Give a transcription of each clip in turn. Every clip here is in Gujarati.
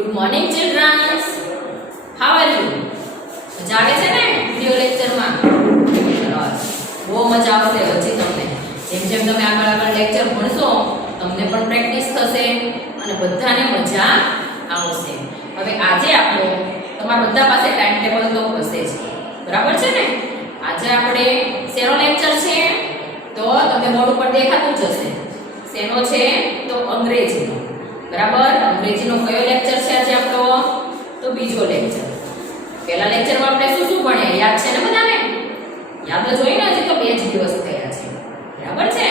Good morning children. How are you? મજા આવે છે ને વિડિયો લેક્ચરમાં? સરસ. બહુ મજા આવશે હજી તમને. જેમ જેમ તમે આગળ લેક્ચર ભણશો તમને પણ પ્રેક્ટિસ થશે અને બધાને મજા આવશે. હવે આજે આપણો તમારા બધા પાસે ટાઈમ ટેબલ તો હશે જ. બરાબર છે ને? આજે આપણે શેનો લેક્ચર છે? તો તમને બોર્ડ ઉપર દેખાતું જ હશે. શેનો છે? તો અંગ્રેજીનો. બરાબર, અંગ્રેજીનો કયો લેક્ચર છે આજે આપણો? તો બીજો લેક્ચર. પહેલા લેક્ચરમાં આપણે શું શું ભણ્યા યાદ છે ને બધાને? યાદ જ હોય ને, હજી તો 2 જ દિવસ થયા છે. બરાબર છે?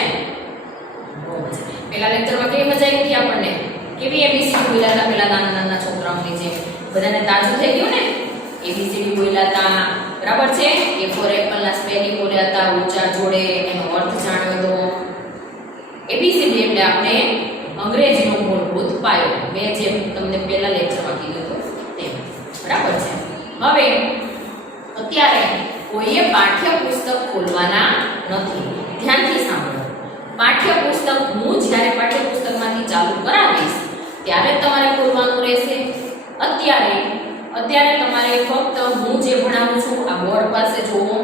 બહુ મજા. પહેલા લેક્ચરમાં કેવી મજા આવી હતી આપણને? કેવી એબીસીડી બોલ્યા હતા પેલા નાના નાના છોકરાઓની જેમ? બધાને તાજું થઈ ગયું ને? એબીસીડી બોલ્યા હતા. બરાબર છે? એ ફોર એપલ ના સ્પેલિંગ બોલ્યા હતા, ઉચ્ચાર જોડે એનો અર્થ જાણ્યો હતો. એબીસીડી એટલે આપણે અંગ્રેજીનો મૂળભૂત પાયો. મેં જેમ તમને પહેલા લેક્ચરમાં કીધું હતું તેમ. બરાબર છે? હવે અત્યારે કોઈએ પાઠ્યપુસ્તક ખોલવાના નથી. ધ્યાનથી સાંભળો. પાઠ્યપુસ્તક હું જ્યારે પાઠ્યપુસ્તકમાંથી ચાલુ કરાવીશ ત્યારે તમારે ખોલવાનું રહેશે. અત્યારે તમારે ફક્ત હું જે ભણાવું છું આ બોર્ડ પાસે જોવો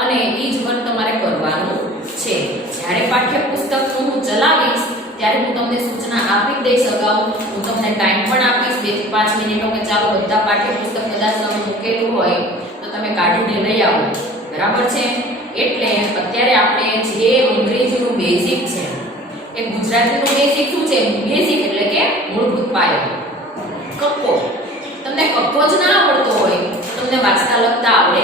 અને એ જ વર્ક તમારે કરવાનું છે. જ્યારે પાઠ્યપુસ્તકનું હું ચલાવીશ ત્યારે હું તમને સૂચના આપી દઈશ અગાઉ. હું તમને ટાઈમ પણ આપીશ 2 થી 5 મિનિટનો કે ચાલો બધા પાઠ્યપુસ્તક કદાચ તમે મૂકેલું હોય તો તમે કાઢીને લઈ આવો. બરાબર છે? એટલે અત્યારે આપણે જે અંગ્રેજીનું બેઝિક છે એ ગુજરાતીનું બેઝિક શું છે? બેઝિક એટલે કે મૂળભૂત પાયો. કક્કો. તમને કક્કો જ ના આવડતો હોય તો તમને વાંચતા લખતા આવડે.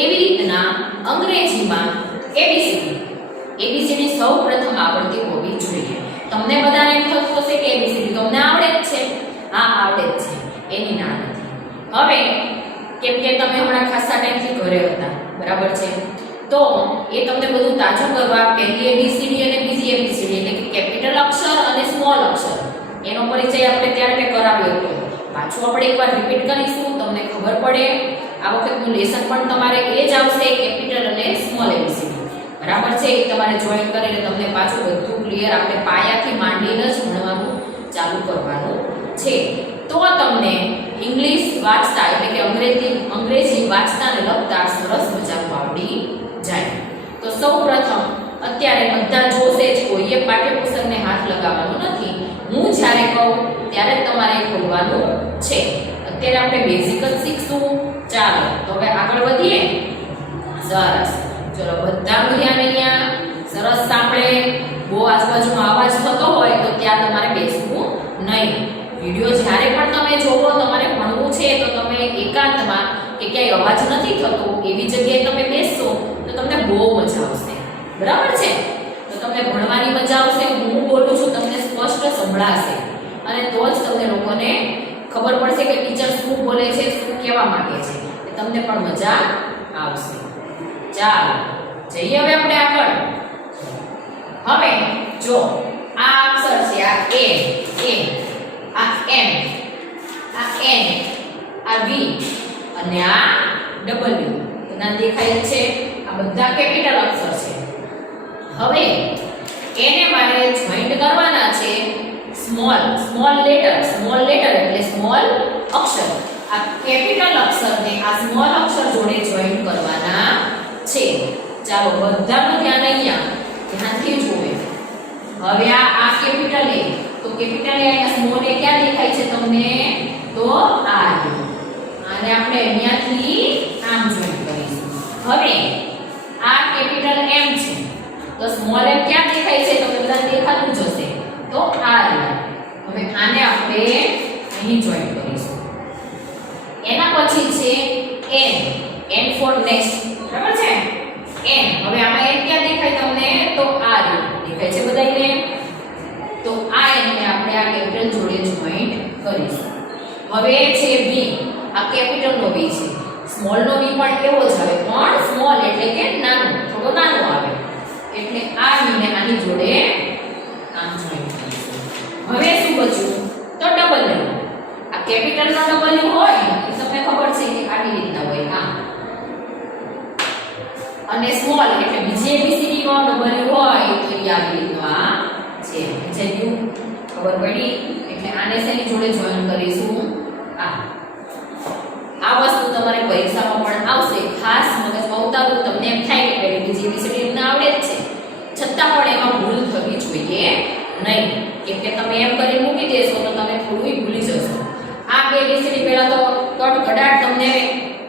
એવી રીતના અંગ્રેજીમાં એબીસીડી સૌ પ્રથમ આવડતી હોવી જોઈએ. તમને બધાને એમ થતું હશે કે એબીસીડી તમને આવડે જ છે. હા, આવડે જ છે, એની ના નથી. હવે કેમ કે તમે હમણાં ખાસા ટાઈમથી ઘરે હતા, બરાબર છે? તો એ તમને બધું તાજું કરવા પહેલી એબીસીડી અને બીજી એબીસીડી એટલે કે કેપિટલ અક્ષર અને સ્મોલ અક્ષર એનો પરિચય આપણે ત્યારે મેં કરાવ્યો હતો. પાછું આપણે એકવાર રિપીટ કરીશું, તમને ખબર પડે. આ વખતનું લેસન પણ તમારે એ જ આવશે, કેપિટલ અને સ્મોલ એબીસીડી. બરાબર છે? એ તમારે જોઈન કરીને તમને પાછું બધું ક્લિયર આપણે પાયાથી માંડીને જ ભણવાનું ચાલુ કરવાનું છે. તો તમને ઇંગ્લિશ વાંચતા એટલે કે અંગ્રેજી વાંચતા અને લખતા સરસ મજાનું આવડી જાય. તો સૌપ્રથમ અત્યારે બધા જોશે જ, કોઈએ પાઠ્યપુસ્તકને હાથ લગાવવાનો નથી. હું જ્યારે કહું ત્યારે તમારે ખોલવાનું છે. અત્યારે આપણે બેઝિક જ શીખશું. ચાલો તો હવે આગળ વધીએ. સરસ. ચલો બધાનું ધ્યાન અહીંયા સરસ સાંભળે. બહુ આજુબાજુનો અવાજ થતો હોય તો ત્યાં તમારે બેસવું નહીં. વિડીયો જ્યારે પણ તમે જોવો, તમારે ભણવું છે તો તમે એકાંતમાં કે ક્યાંય અવાજ નથી થતો એવી જગ્યાએ તમે બેસશો તો તમને બહુ મજા આવશે. બરાબર છે? તો તમને ભણવાની મજા આવશે. હું બોલું છું તમને સ્પષ્ટ સંભળાશે અને તો જ તમને લોકોને ખબર પડશે કે ટીચર શું બોલે છે, શું કહેવા માંગે છે. તમને પણ મજા આવશે. ચાલો જઈએ હવે આપણે આગળ. હવે જો આ અક્ષર છે, આ એ, આ એમ, આ એન, આ વી અને આ ડબલ્યુ. ના દેખાય છે? આ બધા કેપિટલ અક્ષર છે. હવે એને મારે જોઈન્ટ કરવાના છે સ્મોલ લેટર એટલે સ્મોલ અક્ષર. આ કેપિટલ અક્ષરને આ સ્મોલ અક્ષર જોડે જોઈન્ટ કરવાના છે. ચાલો બધાનું ધ્યાન અહીંયા ધ્યાનથી જોવે. હવે આ કેપિટલ એ, તો કેપિટલ એ અહીંયા સ્મોલ એ ક્યાં દેખાય છે તમને? તો આ આને આપણે અહીંયાથી આમ જોઈન્ટ કરીશું. હવે આ કેપિટલ એમ છે તો સ્મોલ એમ ક્યાં દેખાય છે? તો બધાને દેખાતું જ હશે. તો આ હવે આને આપણે અહીં જોઈન્ટ કરીશું. એના પછી છે એન ફોર નેક્સ્ટ. બરાબર છે? એન. હવે આમાં એન ક્યાં દેખાય તમને? તો આ દેખાય છે બધાને. તો આ એનને આપણે આ કેપિટલ જોડે જોઈન્ટ કરીશું. હવે છે બી. આ કેપિટલ નો બી છે. સ્મોલ નો બી પણ એવો જ આવે, પણ સ્મોલ એટલે કે નાનું, થોડો નાનો આવે. એટલે આ બીને આની જોડે આમ જોઈન્ટ કરીશું. હવે શું બચ્યું? તો ડબલ્યુ. આ કેપિટલ નો ડબલ્યુ હોય એ તમને ખબર છે કે આની રીતના હોય. હા. અને સ્મોલ એટલે બીજી એબીસીડી નો ડબલ્યુ હોય તો એ આવી રીતનો આ છે. જેનું ખબર પડી? એટલે આને શેની જોડે જોઈન કરીશું? આ વસ્તુ તમારે પરીક્ષામાં પણ આવશે. ખાસ મગજમાં ઉતારો. તમને એમ થાય કે પહેલી બીજી એબીસીડી તમને આવડે જ છે, છતાં પણ એમાં ભૂલ થવી જોઈએ નહીં. કેમ કે તમે એમ કરીને મૂકી દેશો તો તમે થોડું ભૂલી જશો. આ બે એબીસીડી પહેલા તો કડકડાટ તમને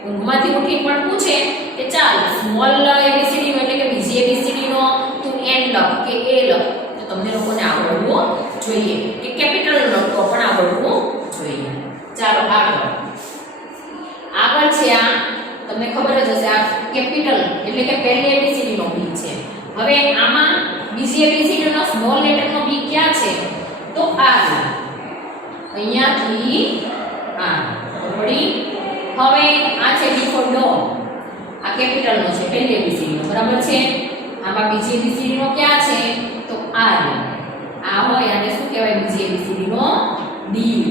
ઊંઘમાંથી ઉઠી પણ પૂછે કે ચાલ સ્મોલ એબીસીડી એટલે કે બીજી એબીસીડી નો તું એન લખ કે એ લખ, તો તમને લોકોને આવડવું જોઈએ. કે કેપિટલ લખતો પણ આવડવું જોઈએ. ચાલો આગળ છે આ તમને ખબર જ હશે, આ કેપિટલ એટલે કે પહેલી એબીસીડી નો બી છે. હવે આમાં બીજી એબીસીડી નો સ્મોલ લેટર નો બી ક્યાં છે? તો આ અહીંયાથી આ પડી. હવે આ છે ડી ફોર ડોગ, આ કેપિટલ નો છે પહેલી એબીસીડી નો, બરાબર છે. આમાં બીજી એબીસીડી નો ક્યાં છે? તો આ હોય આને શું કહેવાય? બીજી એબીસીડી નો ડી.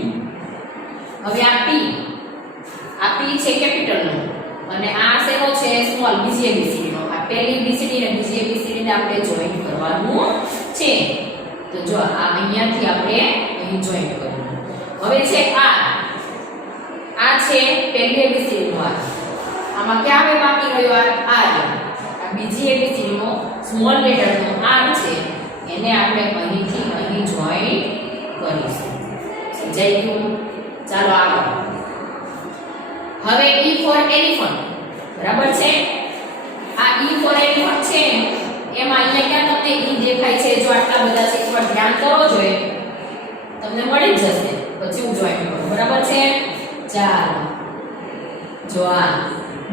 હવે આ પી છે કેપિટલ નો અને આ શેનો છે? સ્મોલ બીજી એબીસીડી નો. આ પહેલી એબીસીડી ને બીજી એબીસીડી ને આપણે જોઈન્ટ કરવાનું છે. તો જો આ અહીંયાથી આપણે અહીં જોઈન્ટ કરવાનું. હવે છે આ છે પહેલી એબીસીડી નો આ. આમાં ક્યાં આવે બાકી રહ્યો? આ બીજી એબીસીડી નો સ્મોલ લેટર નો આર છે, એને આપણે અહીંથી અહીં જોઈન્ટ કરીશું. સમજાઈ ગયું? ચાલો આગળ. હવે ઈ ફોર એલિફન્ટ, બરાબર છે. આ ઈ ફોર એલિફન્ટ છે એમાં અહીંયા ક્યાં તમને ઈ દેખાય છે? જો આટલા બધા છે એકવાર ધ્યાન કરો જોઈએ, તમને મળી જશે. પછી હું જોઈન કરું, બરાબર છે. ચાલો જો આ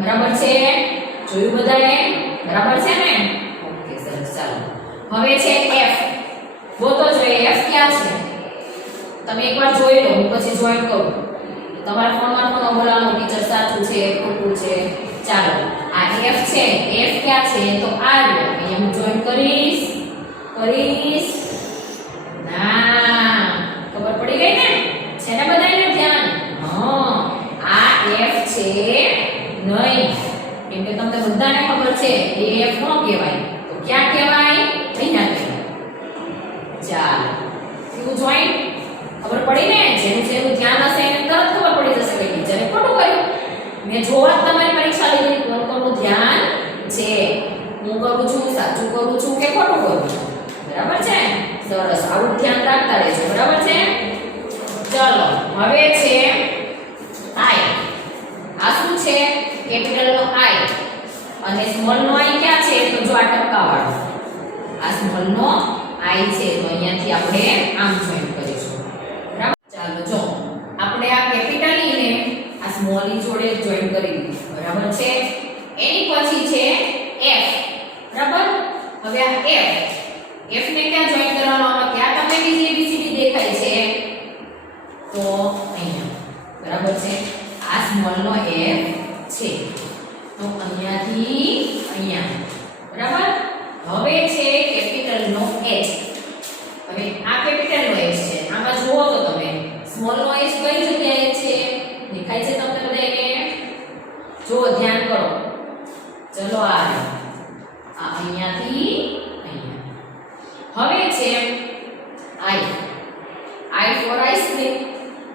બરાબર છે, જોયું બધાએ? બરાબર છે ને? ઓકે સરસ. ચાલો હવે છે એફ. ગોતો જોઈએ એફ ક્યાં છે? તમે એકવાર જોઈ લો, હું પછી જોઈન કરું. તમારા ફોનમાં પણ બોલાવો ટીચર સાચું છે ખોટું છે. ચાલો આ એફ છે, એફ ક્યાં છે? તો આ રહ્યો. અહીંયા હું જોઈન કરીશ. ના ખબર પડી ગઈ ને? છે ને બધાને ધ્યાન? આ એફ છે નહીં, કેમ કે તમને બધાને ખબર છે એ એફ નો કહેવાય. તો ક્યાં કહેવાય? અહીંયા કહેવાય. ચાલો શું જોઈન? ખબર પડી ને? જેનું ધ્યાન હશે એને તરત ખબર પડી જશે કે ટીચરે ખોટું કર્યું. મેં જોવા તમારી પરીક્ષા લીધી, કોનું ધ્યાન છે, હું કરું છું સાચું કરું છું કે ખોટું કરું છું. બરાબર છે? સરસ. આવું ધ્યાન રાખતા રહેજો. બરાબર છે? ચલો હવે છે આઈ. આ શું છે? કેપિટલ નો આઈ અને સ્મોલ નો આઈ ક્યાં છે? તો જો આ ટપકાવાળો આ સ્મોલ નો આઈ છે, તો અહીંયાથી આપણે આમ જોઈન કરીશું. બરાબર? ચાલો જો આપણે આ કેપિટલ ઈ ને આ સ્મોલ ઈ જોડે જોઈન કરી દીધું. બરાબર છે? એની પછી છે એફ. બરાબર? હવે આ એફ ને ક્યાં જોઈન કરવાનો? આમાં ક્યાં તમને બીજી એબીસીડી દેખાય છે? તો અહીંયા. બરાબર છે? આ સ્મોલ નો એફ છે, તો અહીંયાથી અહીંયા. બરાબર? હવે છે કેપિટલ નો એચ. હવે આ કેપિટલ નો એચ છે. આમાં જુઓ તો તમે સ્મોલ નો એચ કઈ જગ્યાએ છે? દેખાય છે તમને બધાને? જો ધ્યાન કરો. ચલો આ અહીંયાથી અહીંયા. હવે છે આઈ ફોર આઈસ્ક્રીમ.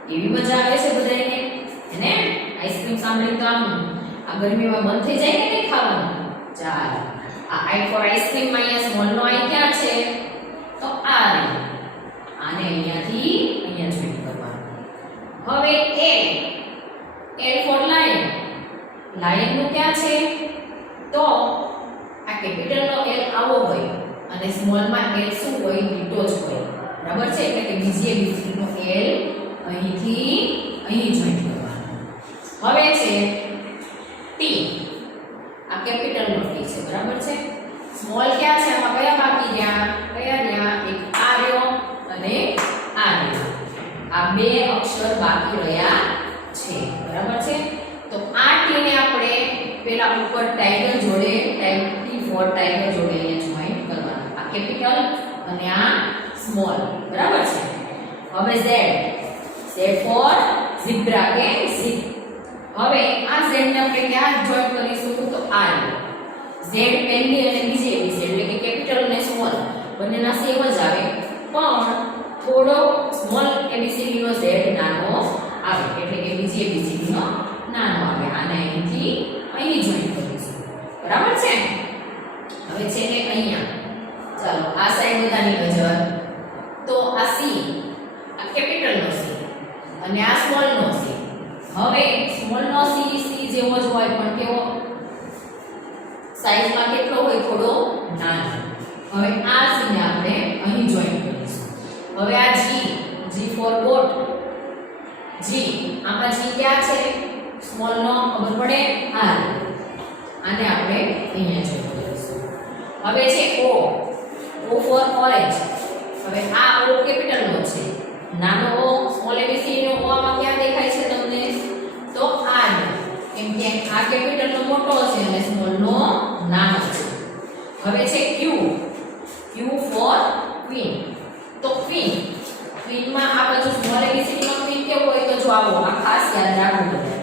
એવી મજા આવે છે બધાને એને? આઈસ્ક્રીમ સાંભળી તો આ ગરમીમાં બંધ થઈ જાય કે નહીં ખાવાનું? ચાલો આ આઈ ફોર આઈસ્ક્રીમ માં અહીંયા સ્મોલ નો આઈ ક્યાં છે? તો આ આને અહીંયાથી અહીંયા જોઈન કરવાનું. હવે એલ ફોર લાયન. લાયન નું ક્યાં છે? તો આ કેપિટલ નો એલ આવો હોય અને સ્મોલ માં એલ શું હોય? લીટો જ હોય. બરાબર છે? એટલે કે બીજી એબીસીડી નો એલ અહીંથી અહીં જોઈન કરવાનું. હવે છે ટી. આ કેપિટલ નો ટી છે. બરાબર છે? સ્મોલ ક્યાં છે? આમાં કયા બાકી રહ્યા? એક આ રહ્યો અને આ રહ્યો. આ બે અક્ષર બાકી રહ્યા છે. બરાબર છે? તો આ ટી ને આપણે પેલા ઉપર ટાઈગર જોડે ટી ફોર ટાઈગર જોડે અહીંયા જોઈન કરવાનું. આ કેપિટલ અને આ સ્મોલ. બરાબર છે? હવે ઝેડ ફોર ઝીબ્રા કે ઝીપ. હવે આ ઝેડ ને આપણે ક્યાં જોઈન કરીશું? તો આ ઝેડ પહેલી અને બીજી એબીસીડી એટલે કે કેપિટલ અને સ્મોલ બંનેના સેમ જ આવે, પણ થોડો સ્મોલ એબીસીડી નો z નાનો આવે એટલે કે બીજી એબીસીડી નો નાનો આવે આને અહીંથી અહીં જોઈન કરીશું બરાબર છે હવે છે ને અહીંયા ચાલો આ સાઈડ બધાની નજર તો આ c આ કેપિટલ નો c અને આ સ્મોલ નો c હવે સ્મોલ નો c જેવો જ હોય પણ કેવો સાઈઝમાં કેટલો હોય થોડો નાનો હવે આ c ને આપણે અહીં જોઈન કરીશું હવે આ g for goat g આમાં g ક્યાં છે સ્મોલ નો ખબર પડે r આને આપણે અહીંયા જોઈન કરીશું હવે છે o for orange હવે આ o કેપિટલ નો છે નાનો o સ્મોલ એબીસીડી નો o આમાં ક્યાં દેખાય છે તમને તો આ કેમ કે આ કેપિટલ નો મોટો છે અને સ્મોલ નો નાનો છે હવે છે q for queen તો queen માં આ બાજુ સ્મોલ એબીસીડી માં queen કેવો હોય તો જો આવો આ ખાસ યાદ રાખવું પડે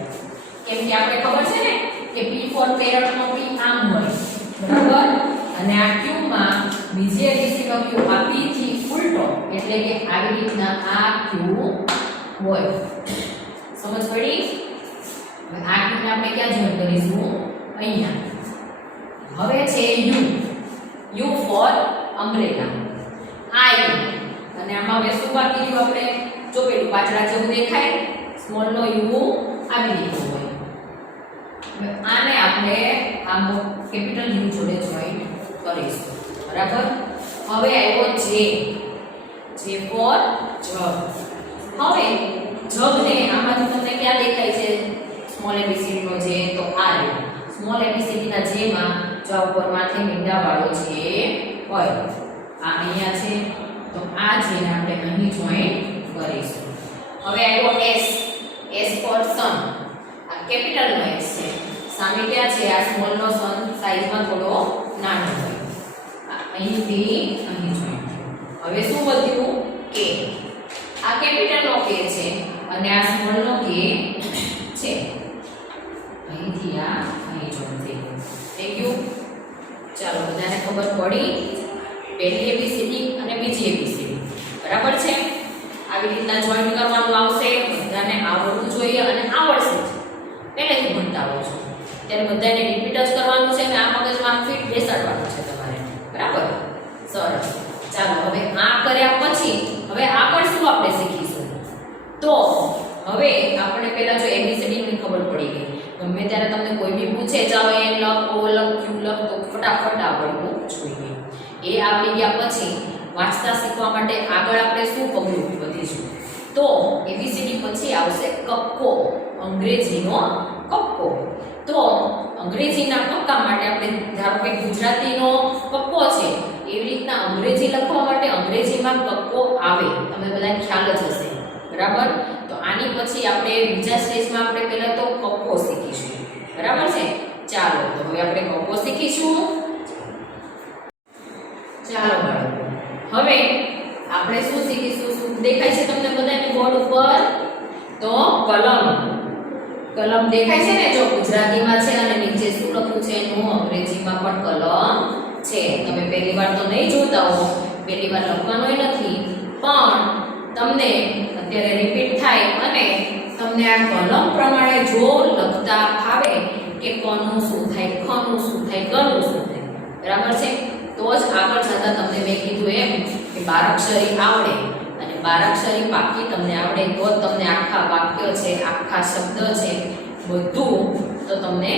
કેમ કે આપણે ખબર છે ને કે p for parrot no p આમ હોય બરાબર અને આ q માં બીજી એબીસીડી નો q આ p થી ઉલટો એટલે કે આવી રીતના આ q હોય સમજ પડી હવે આ q ને આપણે ક્યાં જોઈન કરીશું અહીંયા હવે છે u for umbrella I અને આમાં હવે શું બાકી રહ્યું આપણે જો પેલું પાછળ જેવું દેખાય સ્મોલ નો u આવી રીતનું હોય હવે આને આપણે આ કેપિટલ u જોડે જોઈન કરીશું બરાબર હવે આવ્યો J for jug હવે jug ને આમાંથી તમને ક્યાં દેખાય છે સ્મોલ એબીસીડી નો J તો આ સ્મોલ એબીસીડી ના J માં જો ઉપરમાંથી મીંડા વાળો J હોય આ અહીંયા છે તો આ J ને આપણે અહીં જોઈન કરીશું હવે આવ્યો S for sun આ કેપિટલ નો S છે સામે ક્યાં છે આ સ્મોલ નો sun સાઈઝમાં થોડો નાનો હોય અહીંથી અહીં જોઈન હવે શું વધ્યું K આ કેપિટલ નો K છે અને આ સ્મોલ નો K છે અહીંથી આ અહીં જોઈન થઈ ગયું ચાલો બધાને ખબર પડી પહેલી એબીસીડી અને બીજી એબીસીડી બરાબર છે આવી રીતના જોઈન કરવાનું આવશે બધાને આવડવું જોઈએ અને આવડશે પહેલેથી ભણતા આવો છો ત્યારે બધાને રિપીટ જ કરવાનું છે અને આ મગજમાં ફિટ બેસાડવાનું છે તમારે બરાબર સરસ ચાલો હવે આ કર્યા પછી હવે આગળ શું આપણે શીખીશું તો હવે આપણે પહેલા જો એબીસીડી ની ખબર પડી ગઈ ગમે ત્યારે તમને કોઈ બી પૂછે ચાલો એ લખ ઓ લખ ક્યુ લખ તો ફટાફટ આવડવું જોઈએ એ આવડી ગયા પછી વાંચતા શીખવા માટે આગળ આપણે શું પગલું વધીશું તો એબીસીડી પછી આવશે કક્કો અંગ્રેજીનો કક્કો તો અંગ્રેજીના કક્કા માટે આપણે ધારો કે ગુજરાતીનો કક્કો છે એવી રીતના અંગ્રેજી લખવા માટે અંગ્રેજીમાં કક્કો આવે તમે બધાને ખ્યાલ જ હશે બરાબર તો આની પછી આપણે બીજા સ્ટેજમાં આપણે પહેલા તો કક્કો શીખીશું બરાબર છે ચાલો તો હવે આપણે કક્કો શીખીશું ચાલો બાળકો હવે આપણે શું શીખીશું શું દેખાય છે તમને બધાને બોર્ડ ઉપર તો કલમ દેખાય છે ને જો ગુજરાતીમાં છે અને નીચે શું લખ્યું છે એનું અંગ્રેજીમાં પણ કલમ છે તમે પહેલી વાર તો નહીં જોતા હો પહેલી વાર લખવાનું નથી પણ તમને અત્યારે રિપીટ થાય અને તમને આ કલમ પ્રમાણે જો લખતા ફાવે કે કનું શું થાય ખનું શું થાય ગનું શું થાય બરાબર છે તો જ આગળ જતા તમને મેં કીધું એમ કે બારાક્ષરી આવડે અને બારાક્ષરી પાકી તમને આવડે તો જ તમને આખા વાક્ય છે આખા શબ્દ છે બધું તો તમને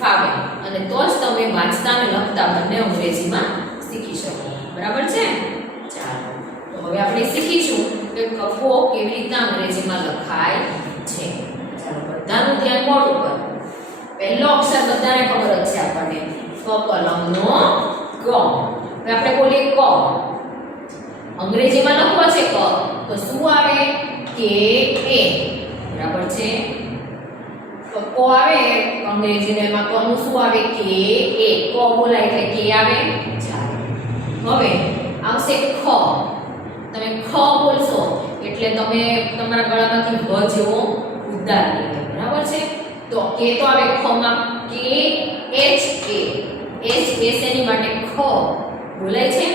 ફાવે અને તો જ તમે વાંચતા અને લખતા બંને અંગ્રેજીમાં શીખી શકો બરાબર છે ચાલો તો હવે આપણે શીખીશું કે કક્કો કેવી રીતના અંગ્રેજીમાં લખાય છે ચાલો બધાનું ધ્યાન બોર્ડ ઉપર પહેલો અક્ષર બધાને ખબર જ છે આપણને ક કલમનો ક હવે આપણે બોલીએ ક અંગ્રેજીમાં લખવો છે ક તો શું આવે કે એ બરાબર છે ક આવે અંગ્રેજીને એમાં ક નું શું આવે કે એ ક બોલાય એટલે કે આવે ચાલો હવે આવશે ખ તમે ખ બોલશો એટલે તમે તમારા ગળામાંથી હ જેવો ઉદ્ગાર નીકળે બરાબર છે તો કે તો આવે ખ માં કે એચ એ એચ એસ એની માટે ખ બોલાય છે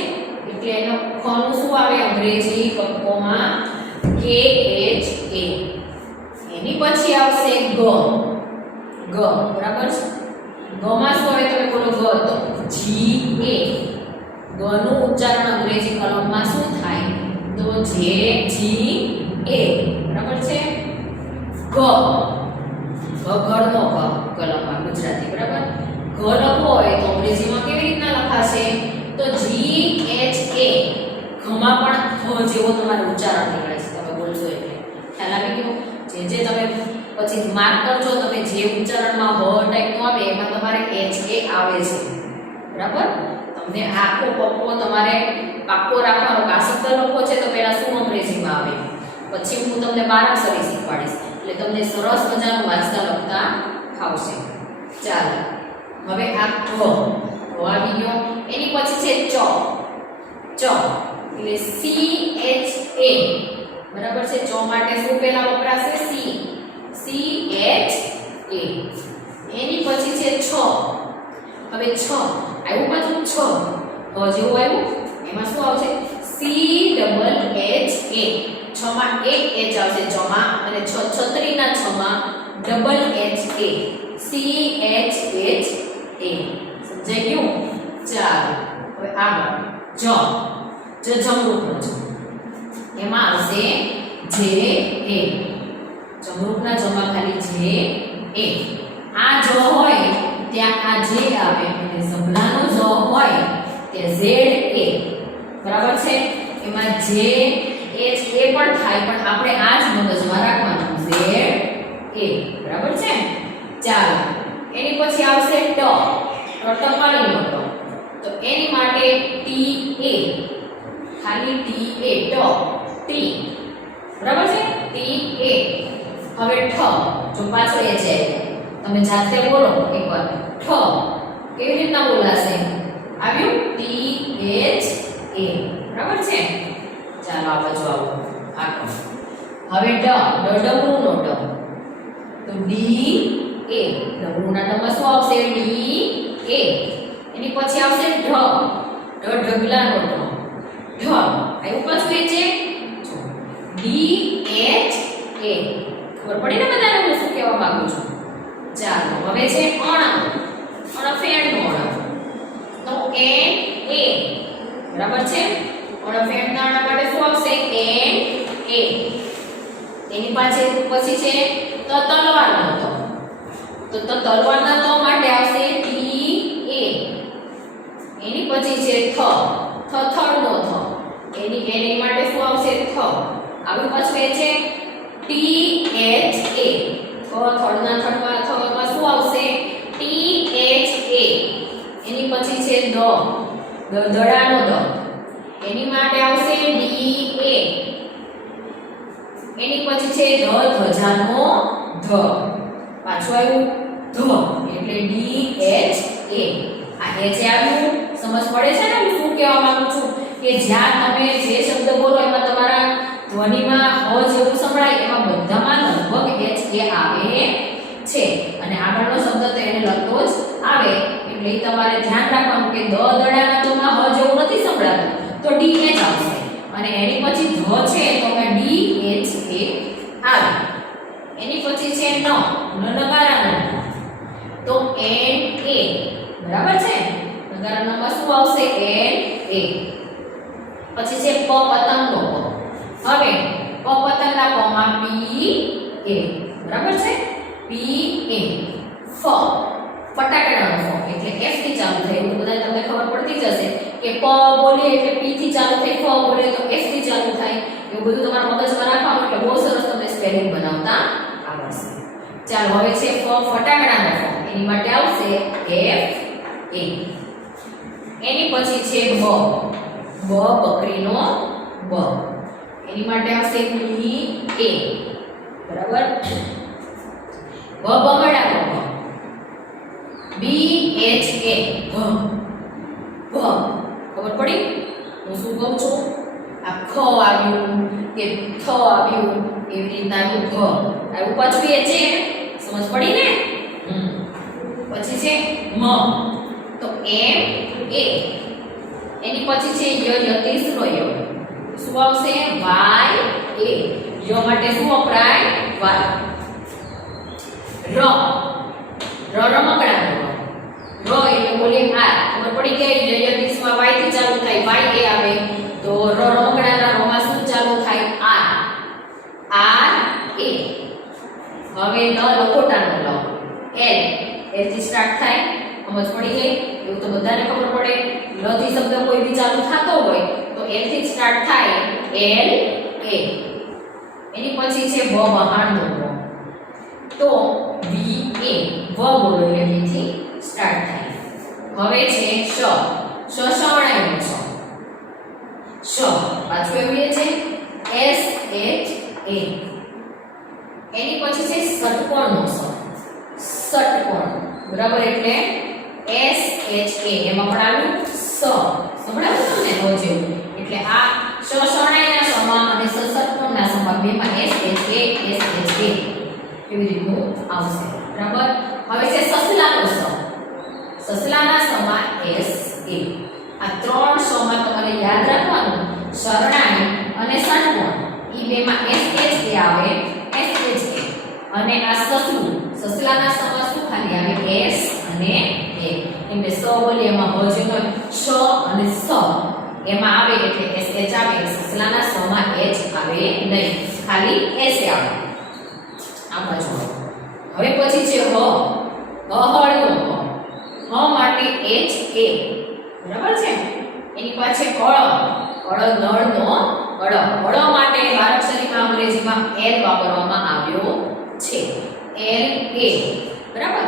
એટલે એનો ખ નું શું આવે અંગ્રેજી કક્કોમાં કે એચ એ. એની પછી આવશે ગ. ગ બરાબર છે. ગ માં શું આવે તમે બોલો ગ તો જી એ. ગ નું ઉચ્ચારણ અંગ્રેજી કલમમાં શું થાય તો જે જી એ. બરાબર છે. ગ ઘરનો ગ કલમમાં ગુજરાતી બરાબર. ગ લખવો હોય તો અંગ્રેજીમાં કેવી રીતના લખાશે તો જી એચ એ. ઘમાં પણ હ જેવો તમારું ઉચ્ચારણ નીકળે છે તમે બોલશો એટલે ખ્યાલ આવી ગયો. જે તમે પછી માર્ક કરજો તમે જે ઉચ્ચારણમાં હ ટાઈપનું આવે એમાં તમારે એચ એ આવે છે બરાબર. તમને આખો પક્કો તમારે પાક્કો રાખવાનો. આ શબ્દ લખો છે તો પહેલા શું અંગ્રેજીમાં આવે પછી હું તમને બારાક્ષરી શીખવાડીશ એટલે તમને સરસ મજાનું વાંચતા લખતા ફાવશે. ચાલો હવે આ ધ આવી ગયો. એની પછી છે ચ. ચ એટલે સી એચ એ બરાબર છે. ચ માટે શું પહેલા વપરાશે સી. C H A. એની પછી છે છ. હવે છ આવ્યું પાછું છ હ જેવું આવ્યું એમાં શું આવશે સી ડબલ એચ એ. છ માં એક એચ આવશે ચ માં અને છત્રીના છ માં ડબલ એચ એ. સી એચ એચ એ. સમજાઈ ગયું. ચાલો હવે આગળ જ. જ જમરૂખનો જ એમાં આવશે જે એ. જમરૂખના જમાં ખાલી જે એ. આ જ હોય ત્યાં આ જે આવે અને ઝબલાનો જ હોય તે ઝેડ એ. બરાબર છે. એમાં જે એચ એ પણ થાય પણ આપણે આ જ મગજમાં રાખવાનું ઝેડ એ. બરાબર છે. ચાલો એની પછી આવશે ટ. ટપાલીનો ટ. તો એની માટે ટી એ. ખાલી ટી એ ટ. ટી બરાબર છે. ટી એ. હવે ઠ જો પાછો એ છે તમે જાતે બોલો એકવાર ઠ કેવી રીતના બોલાશે આવ્યું ટી એચ એ. બરાબર છે. ચાલો આ બાજુ આવો આખો. હવે ડ. ડબલુનો ડ તો ડી એ. ડબલુના ડમાં શું આવશે ડી એ. એની પછી આવશે ઢ. ઢગલાનો ઢ. ઢ આવ્યું પાછું એ છે ડી એચ એ. ખબર પડી ને બધાને હું શું કહેવા માંગુ છું. ચાલો હવે છે અણ. અણફેણનો અણ તો એન એ. બરાબર છે. અણફેણના અણ માટે શું આવશે એન એ. એની પછી છે તો તલવારનો તો તલવારના તો માટે આવશે ટી એ. એની પછી છે થ. થથડનો થ. એની માટે શું આવશે થ. આવી પાછું એ છે ટી એચ એ. થડના થડમાં શું આવશે ટી એચ એ. એની પછી છે દ. દડાનો દ. એની માટે આવશે ડી એ. એની પછી છે ધજાનો ધ. પાછું આવ્યું ધ એટલે ડી એચ એ. આ એચ આવ્યું સમજ પડે છે ને હું શું કહેવા માંગુ છું કે જ્યાં તમે જે શબ્દ બોલો એમાં તમારા ધ્વનિમાં હ જેવું સંભળાય એમાં બધામાં લગભગ એચ એ આવે છે અને આગળનો શબ્દ તો એને લગતો જ આવે એટલે તમારે ધ્યાન રાખવાનું કે દડાના તોમાં હ જેવું નથી સંભળાતું તો ડી એચ આવશે અને એની પછી ધ છે તો કે ડી એચ એ આવે. એની પછી છે ન. નગારાનો તો એન એ. બરાબર છે. નગારામાં શું આવશે એન એ. પછી છે પ પતંગનો પ. હવે પ પતંગના પ માં પી એ. બરાબર છે. પી એ. ફ ફટાકડાનો ફ એટલે એફ થી ચાલુ થાય એવું બધા તમને ખબર પડતી જ હશે કે પ બોલીએ એટલે પી થી ચાલુ થાય ફ બોલીએ તો એફ થી ચાલુ થાય એવું બધું તમારા મગજમાં રાખવાનું એટલે બહુ સરસ તમને સ્પેલિંગ બનાવતા આવડશે. ચાલો હવે છે ફ ફટાકડાનો ફ. એની માટે આવશે એફ એ. એની પછી છે બ. બ બકરીનો બ. એની માટે આવશે બી એ. બરાબર. બ બમડાનો બ. B H A. ભ. ભ ખબર પડી હું શું કહું છું. આ ખ આવ્યું કે થ આવ્યું એવી રીતના આવ્યું ભ આવ્યું પાછું એ છે સમજ પડી ને. પછી છે મ તો એમ એ. એની પછી છે ય યતિશ્ર ય શું આવશે વાય એ ય માટે શું વપરાય વાય ર રમકડાનો ર એટલે બોલીએ આ ખબર પડી ગઈ ય યતિશ્રમાં વાય થી ચાલુ થાય વાય એ આવે તો રમકડાના રમાં શું ચાલુ થાય આર એ હવે લ લખોટાનો લ એલ એલ થી સ્ટાર્ટ થાય સમજ પડી ગઈ એવું તો બધાને ખબર પડે લ થી શબ્દ કોઈ બી ચાલુ થતો હોય તો એલ થી સ્ટાર્ટ થાય એલ એ એની પછી છે વ વહાણનો વ તો વી એ વ બોલો એટલે વી થી સ્ટાર્ટ થાય હવે છે શ શરણાઈનો શ પાછું એવું છે એસ એચ એ એની પછી છે ષટકોણનો ષટકોણ બરાબર એટલે એસ એચ એ એમાં પણ આવ્યું સંભળાયું તમને હો જેવું એટલે આ શરણાઈના સમા અને ષટકોણના સમા બેમાં એસ એચ એ એવી રીતનું આવશે બરાબર હવે છે સસલાનો સસલાના સમા એસ એ આ ત્રણ સમા તમારે યાદ રાખવાનું શરણાઈ અને ષટકોણ ઈ બેમાં એસ એચ એ આવે એસ એચ એ અને આ સસલાના સમા શું ખાલી આવે એસ અને એ એટલે સ બોલી એમાં હ જે હોય શ અને સ એમાં આવે એટલે એસ એચ આવે સસલાના સમા એચ આવે નહીં ખાલી એસ એ આવે આ બાજુ હવે પછી છે હ હળનો હ માટે એચ એ બરાબર છે એની પાછળ કળ નળનો કળ માટે બારાક્ષરીમાં અંગ્રેજીમાં એલ વાપરવામાં આવ્યો છે એલ એ બરાબર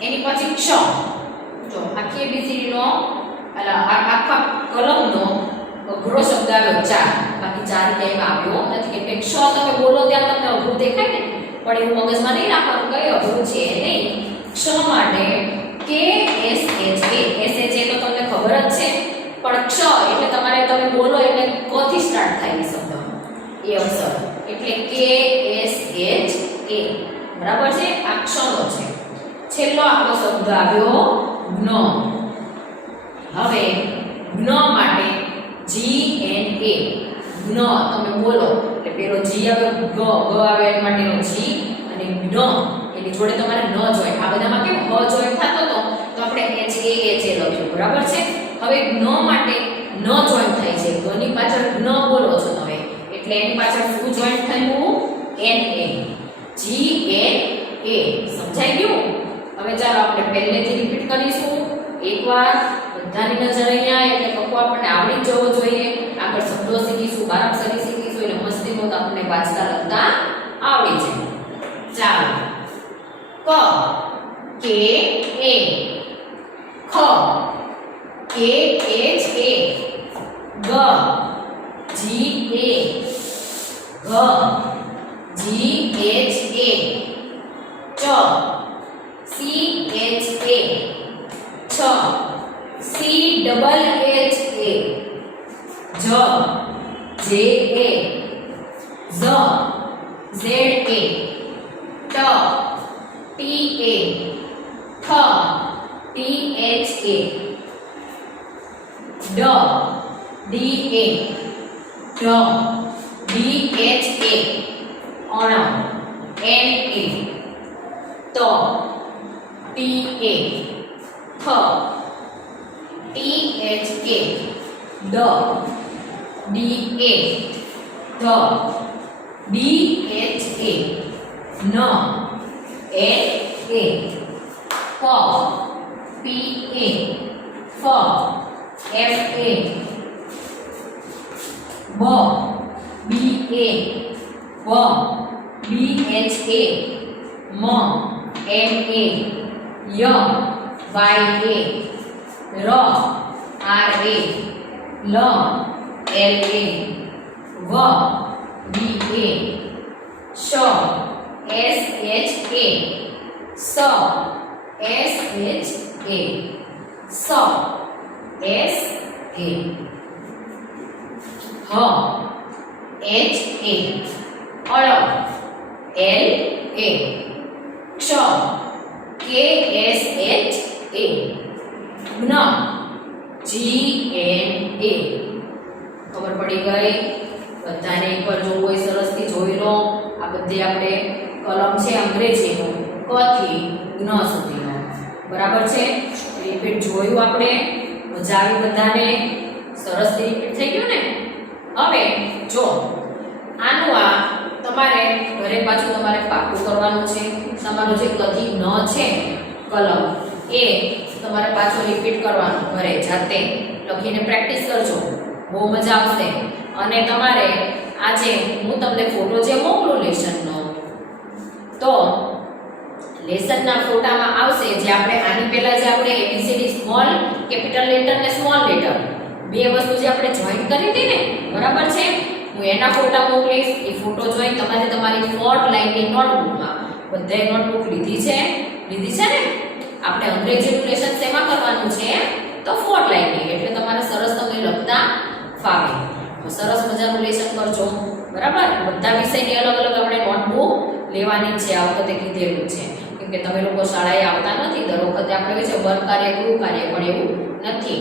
એની પછી ક્ષ જો આખી એબીસીડી નો આખા કલમનો અઘરો શબ્દ આવ્યો ચાર બાકી ચાર ક્યાંય આવ્યો નથી એટલે ક્ષ તમે બોલો ત્યાં તમને અઘરું દેખાય ને પણ એવું મગજમાં નહીં રાખવાનું કઈ અઘરું છે નહીં ક્ષ માટે કે એસ એચ એ એસ એચ એ તો તમને ખબર જ છે પણ ક્ષ એટલે તમારે તમે બોલો એટલે ક થી સ્ટાર્ટ થાય એ શબ્દ એ અક્ષર એટલે કે એસ એચ એ બરાબર છે આ ક્ષનો છે છેલ્લો આપણો શબ્દ આવ્યો જ્ઞ હવે જ્ઞ માટે જી એન એ જ્ઞ તમે બોલો એટલે પેલો જી આવે ગ આવે એ માટેનો જી અને જ્ઞ એની જોડે તમારે ન જોઈન્ટ આ બધામાં કેમ હ જોઈન્ટ થતો તો આપણે એચ એ લખ્યું બરાબર છે હવે જ્ઞ માટે ન જોઈન્ટ થાય છે તો એની પાછળ જ્ઞ બોલો છો તમે એટલે એની પાછળ શું જોઈન્ટ થયું એન એ જી એન એ સમજાઈ ગયું હવે ચાલો આપણે પહેલેથી રિપીટ કરીશું એકવાર બધાની નજર અહીંયા એટલે કક્કો આપણને આવડી જવો જોઈએ આગળ શબ્દો શીખીશું બારાક્ષરી શીખીશું એટલે મસ્તીમાં તો આપણને વાંચતા લખતા આવડી જાય ચાલો ક કે એ ખ કે એચ એ ગ જી એ ઘ જી એચ એ ચ સી એચ એ છ સી ડબલ એચ એ જ જે એ ઝ ઝેડ એ ટ ટી એ થ ટી એચ એ ડ ડી એ ઢ ડી એચ એ અણ એન એ ત ટી એ થ ટી એચ એ ડ ડી એ ધ ડી એચ એ ન એ એ પ પી એ ફ એફ એ બ બી એ વ બી એચ એ મ એમ એ ય વાય એ ર આર એ લ એલ એ વ ડી એ શ એસ એચ એ સ એસ એચ એ સ એસ એ હ એચ એ અળ એલ એ ક્ષ કે એસ એચ એ જ્ઞ GNA ખબર પડી ગઈ બધાને? એકવાર જો કોઈ સરસથી જોઈ લો. આ બધી આપણે કલમ છે અંગ્રેજીનું ક થી જ્ઞ સુધીનો, બરાબર છે? રિપીટ જોયું આપણે, મજા આવી બધાને? સરસથી રિપીટ થઈ ગયું ને? હવે જો આનું આ તમારે ઘરે પાછું તમારે પાકું કરવાનું છે. તમારું જે ક થી જ્ઞ છે કલમ એ તમારે પાછું રિપીટ કરવાનું ઘરે જાતે લખીને પ્રેક્ટિસ કરજો, બહુ મજા આવશે. અને તમારે આજે હું તમને ફોટો જે મોકલું લેસનનો, તો લેસનના ફોટામાં આવશે જે આપણે આની પહેલા જે આપણે એબીસીડી સ્મોલ કેપિટલ લેટર ને સ્મોલ લેટર બે વસ્તુ જે આપણે જોઈન કરી હતી ને, બરાબર છે? હું એના ફોટા મોકલીશ. એ ફોટો જોઈને તમારે તમારી ફોર્થ લાઈનની નોટબુકમાં, બધાએ નોટબુક લીધી છે ને? આપણે અંગ્રેજીનું લેસન શેમાં કરવાનું છે? તો ફોર્થ લાઈનની, એટલે તમારે સરસ તમને લખતા ફાવે. સરસ મજાનું લેસન કરજો, બરાબર? બધા વિષયની અલગ અલગ આપણે નોટબુક લેવાની છે. આ વખતે કીધેલું છે કેમ કે તમે લોકો શાળાએ આવતા નથી. દર વખતે આપણે છે વર્ગ કાર્ય ગૃહ કાર્ય, પણ એવું નથી.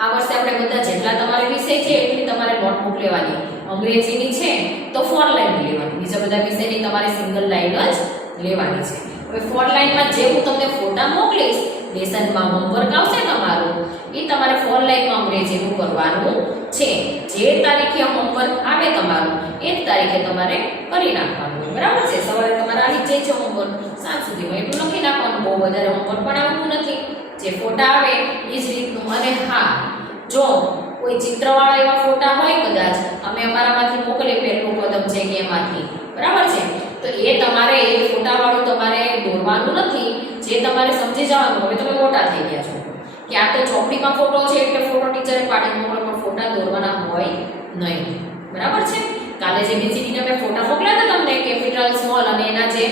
આ વર્ષે આપણે બધા જેટલા તમારે વિષય છે એટલી તમારે નોટબુક લેવાની. અંગ્રેજીની છે તો 4 લાઈન લેવાની, બીજા બધા વિષયની તમારે સિંગલ લાઈન જ લેવાની છે. હવે 4 લાઈનમાં જે હું તમને ફોટા મોકલીશ, લેસનમાં હોમવર્ક આવશે તમારું, એ તમારે 4 લાઈનમાં અંગ્રેજીનું કરવાનું છે. જે તારીખે હોમવર્ક આવે તમારું એ જ તારીખે તમારે કરી નાખવાનું, બરાબર છે? સવારે તમારે આવી જાય છે હોમવર્ક, સાંજ સુધીમાં એટલું લખી નાખવાનું. બહુ વધારે હોમવર્ક પણ આવતું નથી. જે ફોટા આવે એ જ રીતનું. અને હા, જો કોઈ ચિત્રવાળા એવા ફોટા હોય, કદાચ અમે અમારામાંથી મોકલે પહેલું કદમ છે કે એમાંથી, બરાબર છે? તો એ તમારે એ ફોટાવાળું તમારે દોરવાનું નથી. જે તમારે સમજી જવાનું, હવે તમે મોટા થઈ ગયા છો કે આ તો ચોપડીમાં ફોટો છે એટલે ફોટો ટીચરે પાડીને મોકલો, પણ ફોટા દોરવાના હોય નહીં, બરાબર છે? કાલે જે બીસીડી મેં ફોટા મોકલ્યા હતા તમને, કેપિટલ સ્મોલ અને એના જે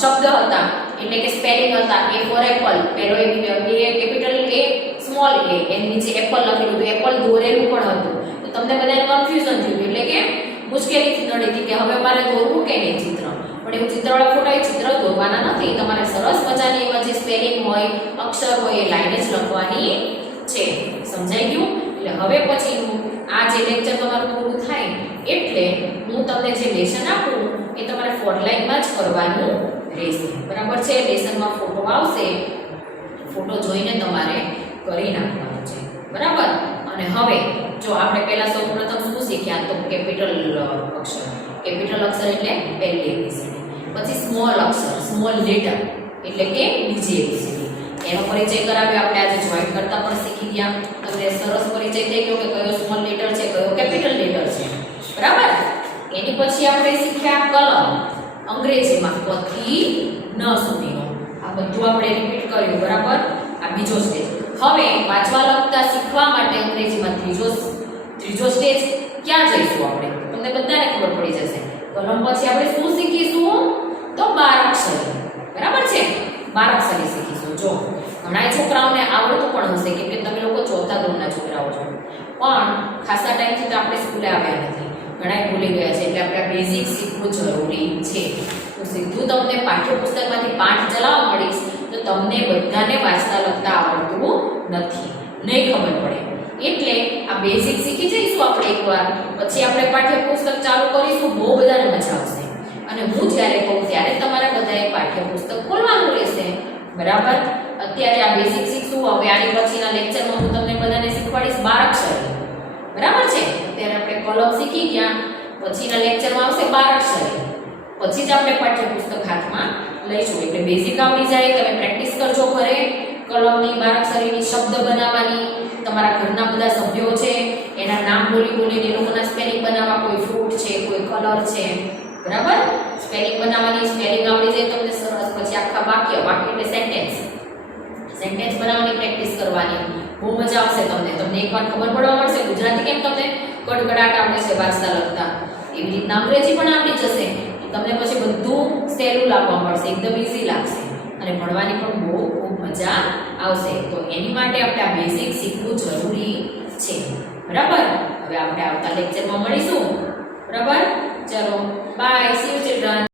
શબ્દ હતા એટલે કે સ્પેલિંગ હતા, એ ફોર એપલ, પેલો એ કેપિટલ એ સ્મોલ એ, એની નીચે એપલ લખેલું હતું, એપલ દોરેલું પણ હતું. તો તમને બધાને કન્ફ્યુઝન થયું, એટલે કે મુશ્કેલીથી નડી હતી કે હવે મારે દોરવું કે નહીં ચિત્ર. પણ એવું ચિત્રવાળા ફોટા એ ચિત્ર દોરવાના નથી. તમારે સરસ મજાની એમાં જે સ્પેલિંગ હોય, અક્ષર હોય, એ લાઈન જ લખવાની છે. સમજાઈ ગયું? એટલે હવે પછીનું આ જે લેક્ચર તમારું પૂરું થાય એટલે હું તમને જે લેસન આપું એ તમારે 4 લાઈનમાં જ કરવાનું રહેશે, બરાબર છે? લેસનમાં ફોટો આવશે, ફોટો જોઈને તમારે કરી નાખવાનું છે, બરાબર? અને હવે જો આપણે પહેલા સૌપ્રથમ શું શીખ્યા? તો કેપિટલ અક્ષર. કેપિટલ અક્ષર એટલે પહેલી એબીસીડી. પછી સ્મોલ અક્ષર, સ્મોલ લેટર એટલે કે બીજી એબીસીડી. એનો પરિચય કરાવ્યો આપણે. આજે જોઈન્ટ કરતા પણ શીખી ગયા. તમને સરસ પરિચય થઈ ગયો કે કયો સ્મોલ લેટર છે, કયો કેપિટલ લેટર છે, બરાબર? એની પછી આપણે શીખ્યા કલમ, અંગ્રેજીમાં ક થી જ્ઞ સુધીનો. આ બધું આપણે રિપીટ કર્યું, બરાબર? આ બીજો સ્ટેજ. હવે વાંચવા લખતા શીખવા માટે અંગ્રેજીમાં ત્રીજો સ્ટેજ ક્યાં જઈશું આપણે? તમને બધાને ખબર પડી જશે. કલમ પછી આપણે શું શીખીશું? તો 12 અક્ષરી, બરાબર છે? 12 અક્ષરી શીખીશું. જો ઘણા છોકરાઓને આવડતું પણ હશે કેમ કે તમે લોકો ચોથા ધોરણના છોકરાઓ છો, પણ ખાસા ટાઈમથી તો આપણે સ્કૂલે આવ્યા નથી, ઘણા ભૂલી ગયા છે. એટલે આપણે બેઝિક શીખવું જરૂરી છે. તો સીધું તમને પાઠ્યપુસ્તકમાંથી પાઠ ચલાવવા મળીશ તો તમને બધાને વાંચતા લખતા આવડતું નથી, નહીં ખબર પડે. એટલે આ બેઝિક શીખી જઈશું આપણે એકવાર, પછી આપણે પાઠ્યપુસ્તક ચાલુ કરીશું, બહુ બધાને મજા આવશે. અને હું જ્યારે કહું ત્યારે તમારે બધાએ પાઠ્યપુસ્તક ખોલવાનું રહેશે, બરાબર? અત્યારે આ બેઝિક શીખશું. હવે આની પછીના લેક્ચરમાં હું તમને બધાને શીખવાડીશ 12 અક્ષરી, બરાબર છે? અત્યારે આપણે કલમ શીખી ગયા, પછીના લેક્ચરમાં આવશે 12 અક્ષરી, પછી જ આપણે પાઠ્યપુસ્તક હાથમાં લઈશું. એટલે બેઝિક આવડી જાય. તમે પ્રેક્ટિસ કરજો ઘરે કલમની, 12 અક્ષરીની, શબ્દ બનાવવાની. તમારા ઘરના બધા સભ્યો છે એના નામ બોલીને એ લોકોના સ્પેલિંગ બનાવવા. કોઈ ફ્રૂટ છે, કોઈ કલર છે, બરાબર? સ્પેલિંગ બનાવવાની. સ્પેલિંગ આવડી જાય તમને સરસ. પછી આખા વાક્ય એટલે સેન્ટેન્સ બનાવવાની પ્રેક્ટિસ કરવાની. બહુ મજા આવશે તમને. તમને એકવાર ખબર પડવા મળશે ગુજરાતી કેમ તમને કડકડાટ આવડે છે વાંચતા લખતા, એવી રીતના અંગ્રેજી પણ આવડી જશે. તમને પછી બધું સહેલું લાગવા મળશે, એકદમ ઈઝી લાગશે અને ભણવાની પણ બહુ ખૂબ મજા આવશે. તો એની માટે આપણે આ બેઝિક શીખવું જરૂરી છે, બરાબર? હવે આપણે આવતા લેક્ચરમાં મળીશું, બરાબર? ચલો બાય, સી યુ ચિલ્ડ્રન.